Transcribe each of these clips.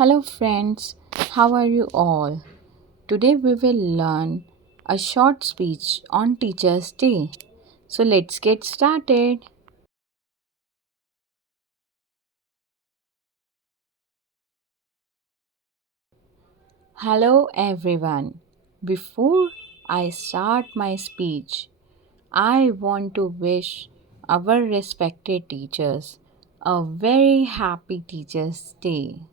Hello, friends. How are you all? Today we will learn a short speech on Teacher's Day. So let's get started. Hello, everyone. Before I start my speech, I want to wish our respected teachers a very happy Teacher's Day.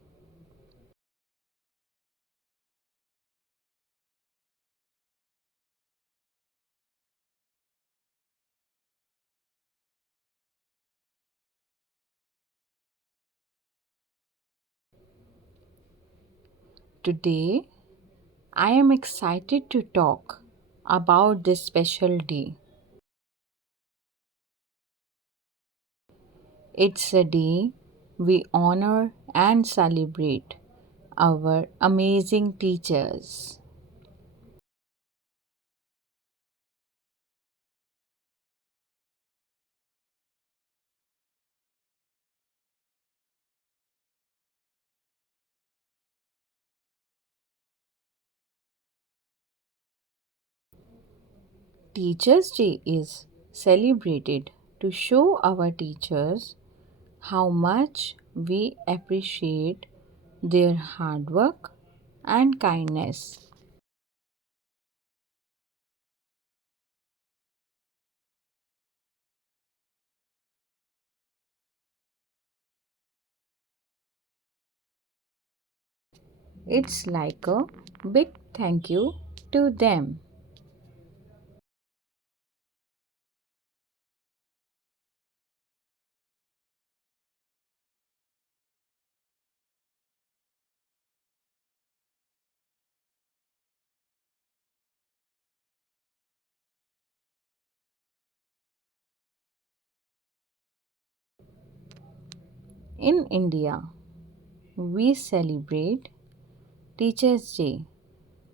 Today, I am excited to talk about this special day. It's a day we honor and celebrate our amazing teachers. Teachers' Day is celebrated to show our teachers how much we appreciate their hard work and kindness. It's like a big thank you to them. In India, we celebrate Teachers' Day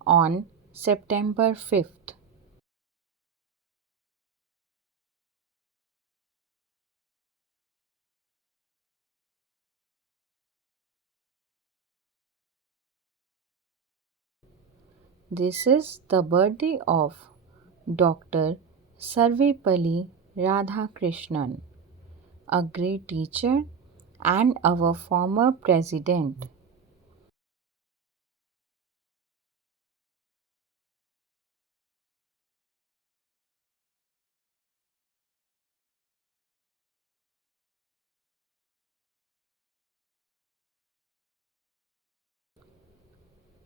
on September 5th. This is the birthday of Dr. Sarvepalli Radhakrishnan, a great teacher and our former president.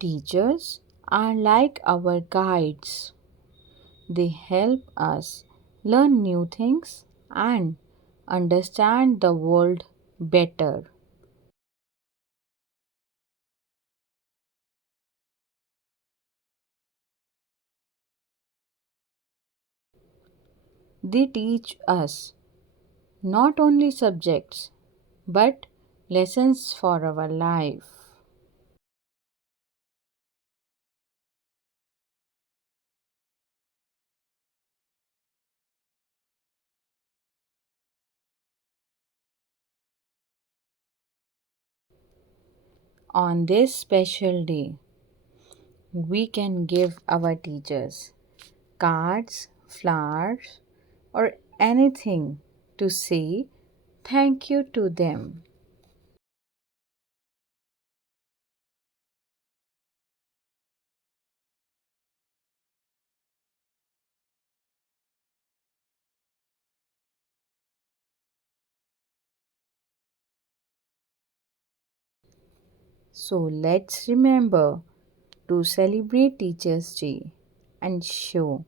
Teachers are like our guides. They help us learn new things and understand the world better. They teach us not only subjects but lessons for our life. On this special day, we can give our teachers cards, flowers, or anything to say thank you to them. So let's remember to celebrate Teachers' Day and show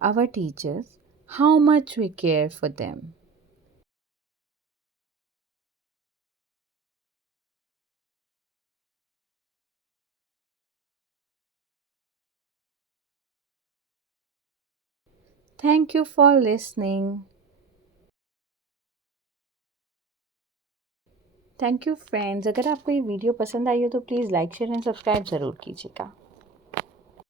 our teachers how much we care for them. Thank you for listening. Thank you friends. अगर आपको ये video पसंद आई हो तो please like share and subscribe ज़रूर कीजिएगा।